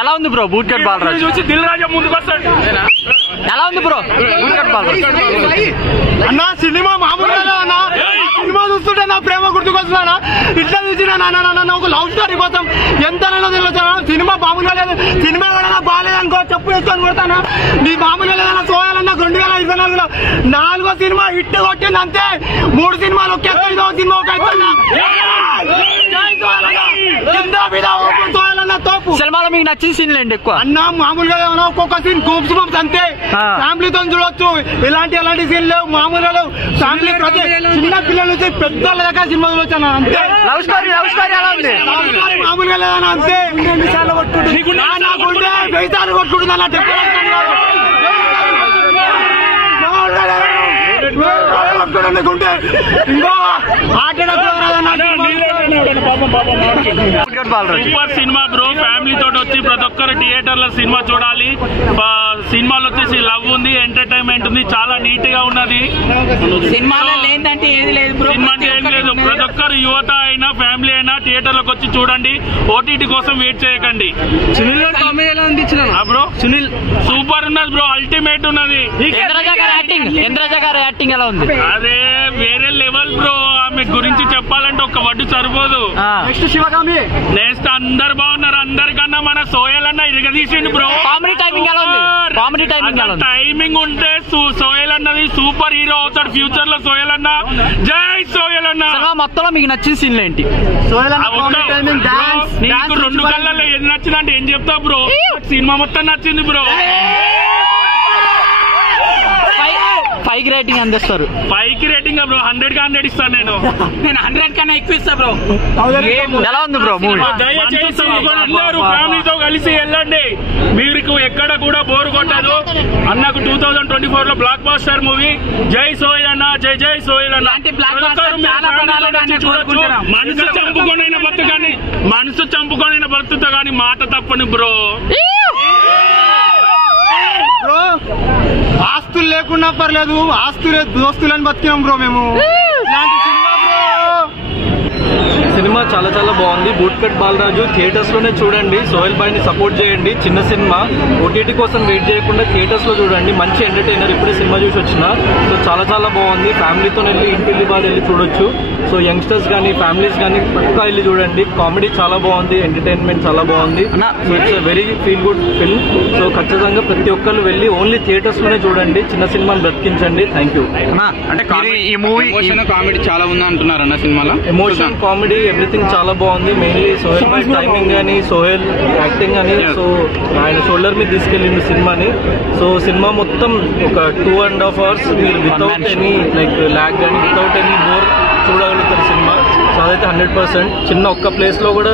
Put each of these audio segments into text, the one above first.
ఎలా ఉంది bro boot cut Balaraju చూసి దిల్ రాజా ముందుకు వస్తాడు. ఎలా ఉంది బ్రో బూట్ కట్ బాలరాజు అన్న సినిమా మామూలుగా అన్న సినిమా చూస్తుంటే నా ప్రేమ గుర్తుకొస్తున్నా ఇట్లా చూసినా నాన్న ఒక లవ్ స్టోరీ కోసం ఎంతనైనా తెలుస్తాను సినిమా మామూలుగా లేదు సినిమా కూడా బాగాలేదనుకో చెప్పు వేసుకొని కొడతాను నీ మామూలుగా లేదన్నా సోయాలన్నా 2024లో 4వ సినిమా హిట్ కొట్టింది అంతే 3 సినిమాలు ఒకే 5వ సినిమా ఒక సినిమాలో మీకు నచ్చిన సీన్లు ఏంటి ఎక్కువ అన్న మామూలుగా ఒక్కొక్క సీన్ గూప్స్ బంప్స్ అంతే ఫ్యామిలీతో చూడొచ్చు ఎలాంటి సీన్ లేవు మామూలుగా లేవు ఫ్యామిలీ ప్రతి చిన్న పిల్లల నుంచి పెద్దల దాకా సినిమా చూడొచ్చాను అంతే లవ్ స్టోరీ ఎలా ఉంది మామూలుగా లేదన్నా అంతే నాకుంటే 1000 సార్లు కొట్టుకుంటుంది అన్న సూపర్ సినిమా బ్రో ఫ్యామిలీ తోటి వచ్చి ప్రతి ఒక్కరు థియేటర్ లో సినిమా చూడాలి. సినిమాలో వచ్చేసి లవ్ ఉంది ఎంటర్టైన్మెంట్ ఉంది చాలా నీట్ గా ఉన్నది. సినిమాలో లేదంటే ఏది లేదు బ్రో సినిమా అంటే ఏం లేదు ప్రతి ఒక్కరు యువత అయినా ఫ్యామిలీ అయినా థియేటర్ లోకి వచ్చి చూడండి. ఓటీటీ కోసం వెయిట్ చేయకండి. బ్రో సునీల్ సూపర్ ఉన్నది బ్రో అల్టిమేట్ ఉన్నది. ఇంద్రజ గారి యాక్టింగ్ ఎలా ఉంది అదే వేరే లెవెల్ బ్రో. ఆమె గురించి చెప్పాలంటే ఒక వడ్డు సరిపోదు. నెక్స్ట్ శివగామి నెక్స్ట్ అందరు బాగున్నారు. అందరికన్నా మన సోయల్ అన్న ఇరగదీసిండు బ్రో. కామెడీ టైమింగ్ ఎలా ఉంది టైమింగ్ ఉంటే సోయల్ అన్నది సూపర్ హీరో అవుతాడు ఫ్యూచర్ లో. సోయల్ అన్న జై సోయల్ అన్న. మొత్తంలో మీకు నచ్చిన సీన్లు ఏంటి నీకు 2 కళ్ళల్లో ఏది నచ్చిందంటే ఏం చెప్తావు బ్రో. సినిమా మొత్తం నచ్చింది బ్రో. 5 రేటింగ్ అందిస్తారు 5కి రేటింగ్ బ్రో 100కి 100 ఇస్తాను నేను 100 కన్నా ఎక్కువ ఇస్తా బ్రో. ఎలా ఉంది బ్రో మూవీ దయచేసి అందరూ ఫ్యామిలీతో కలిసి వెళ్ళండి. మీకు ఎక్కడ కూడా బోర్ కొట్టదు. అన్నకు 2024 లో బ్లాక్ బాస్టర్ మూవీ. జై సోయల్ అన్న జై జై సోయల్ అన్న. మనసు చంపుకొనైనా బతుకుతా కానీ మాట తప్పని బ్రో. ఆస్తులు లేకున్నా పర్లేదు ఆస్తులే దోస్తులని బతికినాం బ్రో మేము. ఇలాంటి సినిమా చాలా బాగుంది. బూట్ కట్ బాలరాజు థియేటర్స్ లోనే చూడండి. సోహెల్ భాయ్ ని సపోర్ట్ చేయండి. చిన్న సినిమా ఓటీటీ కోసం వెయిట్ చేయకుండా థియేటర్స్ లో చూడండి. మంచి ఎంటర్టైనర్. ఇప్పుడే సినిమా చూసి వచ్చిన సో చాలా బాగుంది. ఫ్యామిలీతో వెళ్ళి ఇంటిల్లి బాగా వెళ్ళి చూడొచ్చు. సో యంగ్స్టర్స్ కానీ ఫ్యామిలీస్ కానీ పక్కా వెళ్ళి చూడండి. కామెడీ చాలా బాగుంది. ఎంటర్టైన్మెంట్ చాలా బాగుంది. So it's very feel good film. So ఖచ్చితంగా ప్రతి ఒక్కరు వెళ్ళి ఓన్లీ థియేటర్స్ లోనే చూడండి. చిన్న సినిమాని బ్రతికించండి. Thank you. అంటే ఈ మూవీ కామెడీ చాలా ఉంది అంటున్నారు అన్న సినిమాలో. ఎమోషన్ కామెడీ ఎవ్రీథింగ్ చాలా బాగుంది. మెయిన్లీ సోహెల్ భాయ్ టైమింగ్ కానీ సోహెల్ యాక్టింగ్ అని సో ఆయన షోల్డర్ మీద తీసుకెళ్ళింది సినిమాని. సో సినిమా మొత్తం ఒక 2.5 hours మీరు వితౌట్ ఎనీ లైక్ ల్యాగ్ కానీ వితౌట్ ఎనీ బోర్ చూడగలుగుతారు సినిమా. సో అదైతే 100%. చిన్న ఒక్క ప్లేస్ లో కూడా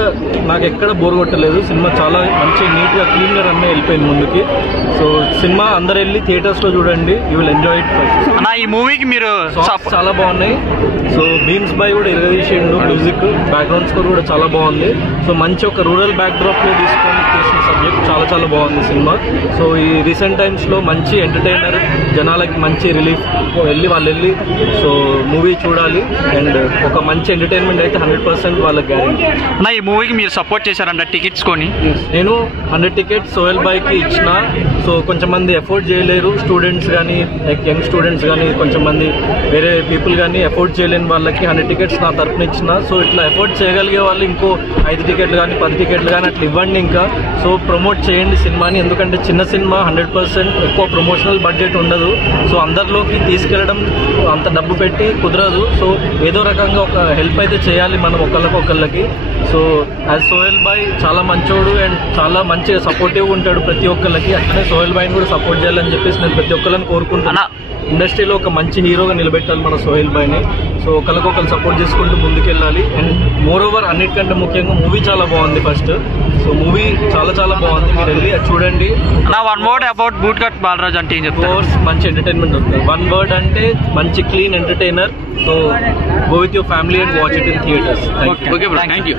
నాకు ఎక్కడ బోర్ కొట్టలేదు. సినిమా చాలా మంచి నీట్ గా క్లీన్ గా రన్ వెళ్ళిపోయింది ముందుకి. సో సినిమా అందరు వెళ్ళి థియేటర్స్ లో చూడండి. You will enjoy it. ఈ మూవీకి మీరు చాలా బాగున్నాయి. సో బీమ్స్ బాయ్ కూడా ఇరగదీసిండు. మ్యూజిక్ బ్యాక్గ్రౌండ్ స్కోర్ కూడా చాలా బాగుంది. సో మంచి ఒక రూరల్ బ్యాక్ డ్రాప్ లో తీసుకొని చేసిన సబ్జెక్ట్ చాలా బాగుంది సినిమా. సో ఈ రీసెంట్ టైమ్స్ లో మంచి ఎంటర్టైనర్ జనాలకి మంచి రిలీఫ్ వాళ్ళు వెళ్ళి సో మూవీ చూడాలి. అండ్ ఒక మంచి ఎంటర్టైన్మెంట్ అయితే 100% వాళ్ళకి గ్యారెంటీ. ఈ మూవీకి మీరు సపోర్ట్ చేశారంట టికెట్స్ కొని. నేను 100 టికెట్స్ సోహెల్ భాయ్ కి ఇచ్చిన. సో కొంచెం మంది ఎఫోర్డ్ చేయలేరు. స్టూడెంట్స్ కానీ లైక్ యంగ్ స్టూడెంట్స్ కానీ కొంచెం మంది వేరే పీపుల్ కానీ ఎఫోర్డ్ చేయలేని వాళ్ళకి 100 టికెట్స్ నా తరఫున ఇచ్చిన. సో ఇట్లా ఎఫోర్డ్ చేయగలిగే వాళ్ళు ఇంకో 5 టికెట్లు కానీ 10 టికెట్లు కానీ అట్లా ఇవ్వండి. ఇంకా సో ప్రమోట్ చేయండి సినిమాని. ఎందుకంటే చిన్న సినిమా 100% ఎక్కువ ప్రమోషనల్ బడ్జెట్ ఉండదు. సో అందరిలోకి తీసుకెళ్లడం అంత డబ్బు పెట్టి కుదరదు. సో ఏదో రకంగా ఒక హెల్ప్ అయితే చేయాలి మనం ఒకళ్ళకి. సో యాజ్ సోహెల్ భాయ్ చాలా మంచోడు అండ్ చాలా మంచిగా సపోర్టివ్గా ఉంటాడు ప్రతి ఒక్కళ్ళకి. అట్లనే సోహెల్ భాయ్ని కూడా సపోర్ట్ చేయాలని చెప్పేసి నేను ప్రతి ఒక్కళ్ళని కోరుకుంటున్నా. ఇండస్ట్రీలో ఒక మంచి హీరోగా నిలబెట్టాలి మన సోహెల్ భాయ్ని. సో ఒకరికొకరు సపోర్ట్ చేసుకుంటూ ముందుకెళ్ళాలి. అండ్ మోర్ ఓవర్ అన్నిటికంటే ముఖ్యంగా మూవీ చాలా బాగుంది ఫస్ట్. సో మూవీ చాలా బాగుంది. మీరు వెళ్ళి చూడండి. One word about Boot Cut Balaraj అంటే ఏం చెప్తారు? మంచి ఎంటర్టైన్మెంట్ ఉంటుంది. వన్ వర్డ్ అంటే మంచి clean entertainer. So go with your family and watch it in theatres. Okay bro thank you.